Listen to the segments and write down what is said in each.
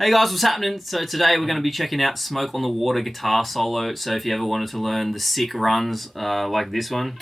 Hey guys, what's happening? So today we're going to be checking out Smoke on the Water guitar solo. So if you ever wanted to learn the sick runs like this one,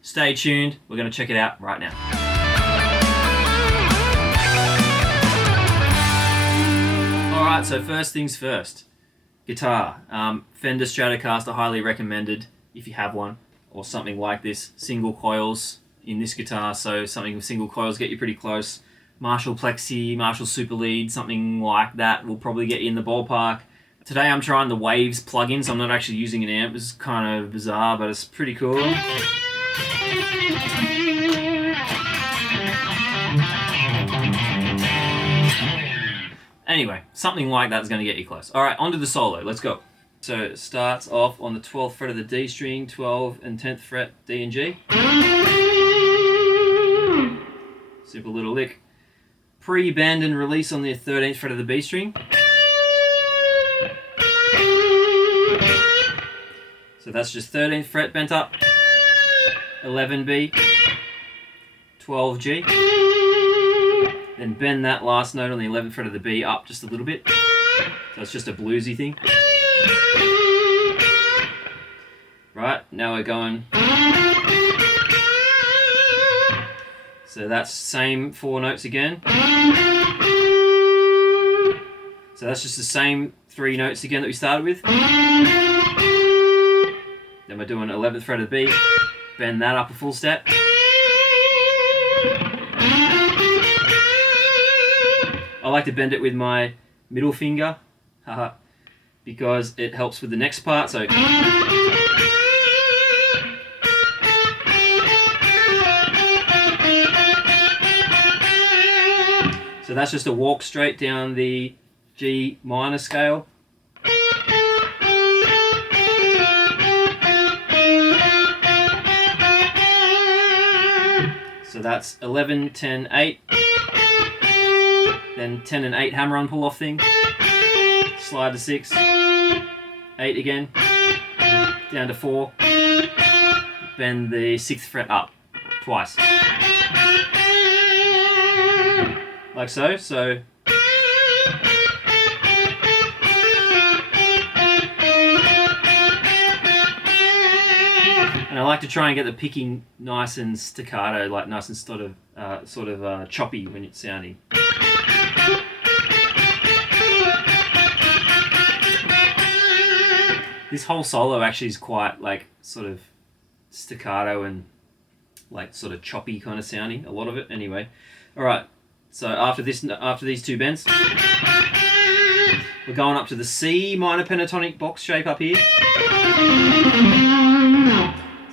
stay tuned. We're going to check it out right now. Alright, so first things first. Guitar. Fender Stratocaster, highly recommended if you have one, or something like this. Single coils in this guitar, so something with single coils get you pretty close. Marshall Plexi, Marshall Super Lead, something like that will probably get you in the ballpark. Today I'm trying the Waves plugin, so I'm not actually using an amp. It's kind of bizarre, but it's pretty cool. Anyway, something like that's going to get you close. Alright, onto the solo. Let's go. So it starts off on the 12th fret of the D string, 12th and 10th fret D and G. Simple little lick. Pre-bend and release on the 13th fret of the B string. So that's just 13th fret bent up, 11B, 12G. Then bend that last note on the 11th fret of the B up just a little bit. So it's just a bluesy thing. Right, now we're going. So that's same four notes again. So that's just the same three notes again that we started with. Then we're doing 11th fret of the B, bend that up a full step. I like to bend it with my middle finger, because it helps with the next part. So that's just a walk straight down the G minor scale. So that's 11, 10, 8. Then 10 and 8 hammer-on pull-off thing. Slide to 6. 8 again. Down to 4. Bend the 6th fret up twice. Like so. And I like to try and get the picking nice and staccato, like nice and sort of choppy when it's sounding. This whole solo actually is quite like sort of staccato and like sort of choppy kind of sounding, a lot of it anyway. Alright, so after these two bends, we're going up to the C minor pentatonic box shape up here.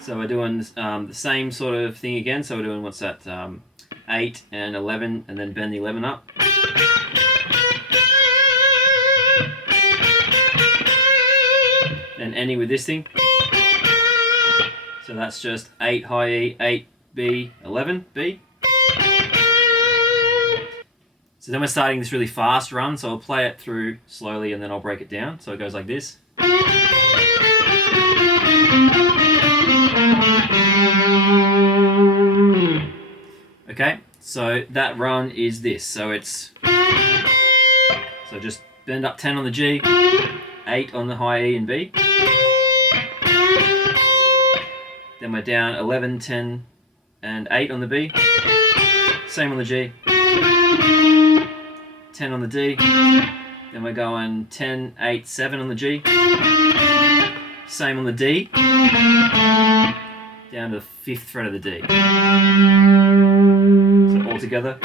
So we're doing the same sort of thing again. So we're doing, what's that, 8 and 11, and then bend the 11 up. And ending with this thing. So that's just 8 high E, 8 B, 11 B. So then we're starting this really fast run, so I'll play it through slowly and then I'll break it down. So it goes like this. Okay, so that run is this. So it's, so just bend up 10 on the G, 8 on the high E and B. Then we're down 11, 10 and 8 on the B. Same on the G. 10 on the D. Then we're going 10, 8, 7 on the G. Same on the D. Down to the 5th fret of the D. So all together.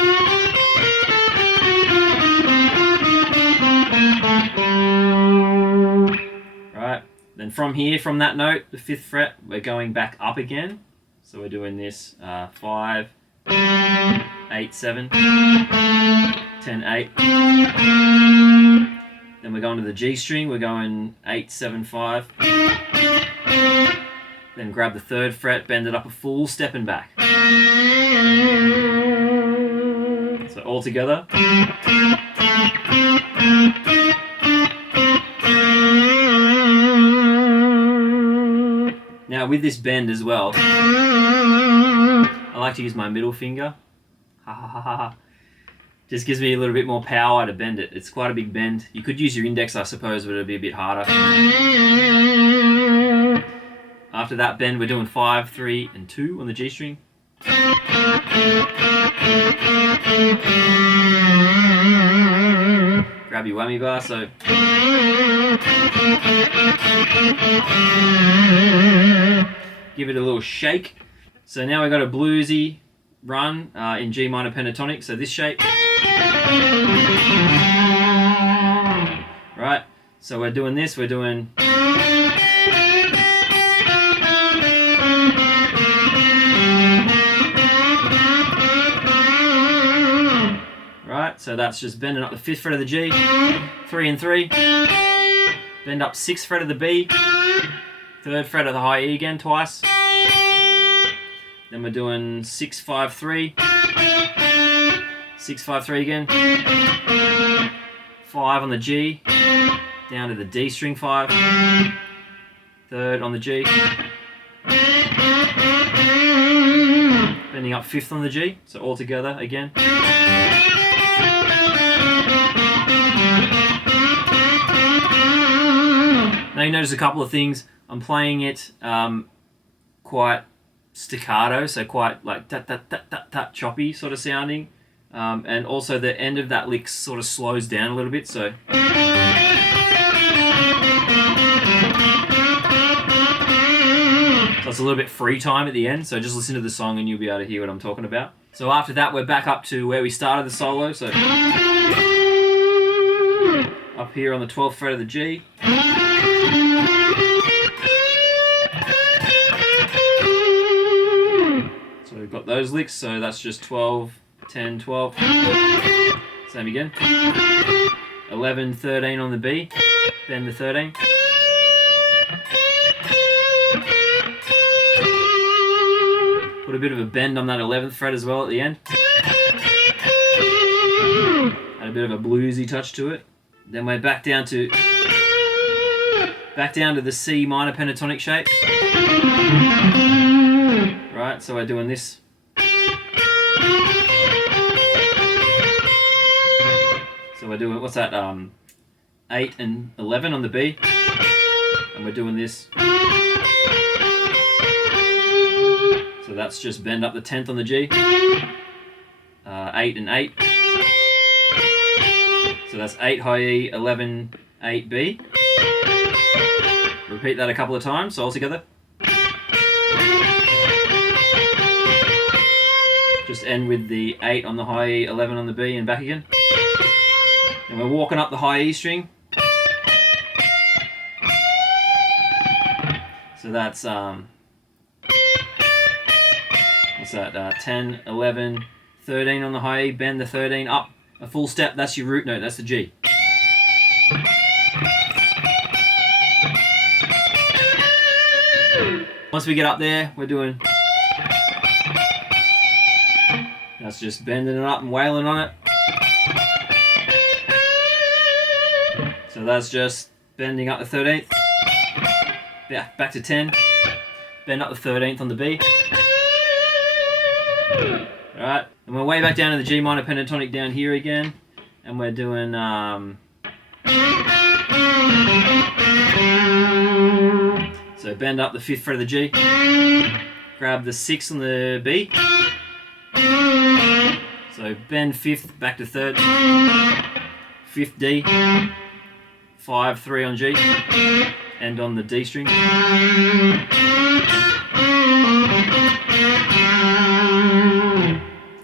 Right. Then from here, from that note, the 5th fret, we're going back up again. So we're doing this 5, 8, 7, 10, 8. Then we're going to the G string, we're going 8, 7, 5. Then grab the 3rd fret, bend it up a full step and back. So all together. Now with this bend as well, I like to use my middle finger. Just gives me a little bit more power to bend it. It's quite a big bend. You could use your index, I suppose, but it'd be a bit harder. After that bend, we're doing 5, 3, and 2 on the G string. Grab your whammy bar, so give it a little shake. So now we've got a bluesy run in G minor pentatonic, so this shape. Right, so we're doing this, we're doing right, so that's just bending up the 5th fret of the G, 3 and 3, bend up 6th fret of the B, 3rd fret of the high E again twice, then we're doing 6, 5, 3, 6, 5, 3 again, 5 on the G, down to the D string 5, 3rd on the G, bending up 5th on the G, so all together again. Now you notice a couple of things. I'm playing it quite staccato, so quite like tat choppy sort of sounding, and also the end of that lick sort of slows down a little bit. So it's a little bit free time at the end. So just listen to the song and you'll be able to hear what I'm talking about. So after that, we're back up to where we started the solo. So up here on the 12th fret of the G. So we've got those licks, so that's just 12, 10, 12. Same again. 11, 13 on the B, then the 13. Put a bit of a bend on that 11th fret as well at the end. Add a bit of a bluesy touch to it. Then we're back down to the C minor pentatonic shape. Right, so we're doing this. So we're doing, what's that, 8 and 11 on the B. And we're doing this. So that's just bend up the 10th on the G. 8 and 8. So that's 8 high E, 11, 8 B. Repeat that a couple of times, so all together. Just end with the 8 on the high E, 11 on the B, and back again. And we're walking up the high E string. So that's, what's that, 10, 11, 13 on the high E, bend the 13 up a full step, that's your root note, that's the G. Once we get up there, we're doing, that's just bending it up and wailing on it. So that's just bending up the 13th, back to 10, bend up the 13th on the B. Alright, and we're way back down to the G minor pentatonic down here again, and we're doing so bend up the 5th fret of the G, grab the 6th on the B, so bend 5th back to 3rd, 5th D, 5, 3 on G, and on the D string.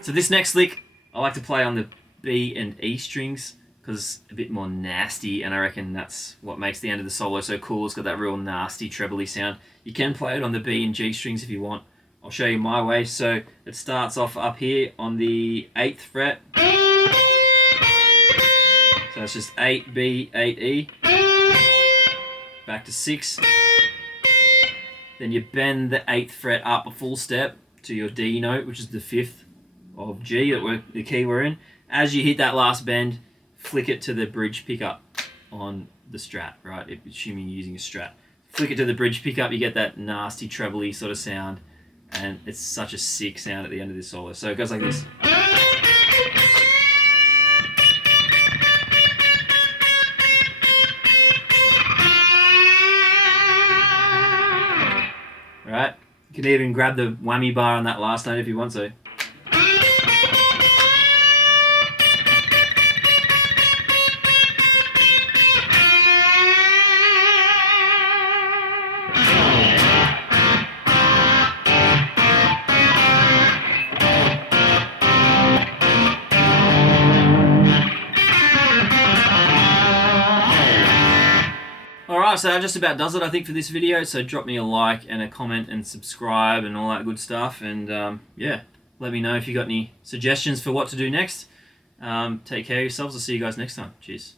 So this next lick, I like to play on the B and E strings because it's a bit more nasty, and I reckon that's what makes the end of the solo so cool. It's got that real nasty trebly sound. You can play it on the B and G strings if you want. I'll show you my way. So it starts off up here on the 8th fret. So it's just 8 B, 8 E. Back to 6. Then you bend the 8th fret up a full step to your D note, which is the 5th of G, the key we're in. As you hit that last bend, flick it to the bridge pickup on the Strat, right? Assuming you're using a Strat. Flick it to the bridge pickup, you get that nasty trebly sort of sound, and it's such a sick sound at the end of this solo. So it goes like this. You can even grab the whammy bar on that last note if you want to. Alright, so that just about does it, I think, for this video. So drop me a like and a comment and subscribe and all that good stuff. And yeah, let me know if you got any suggestions for what to do next. Take care of yourselves. I'll see you guys next time. Cheers.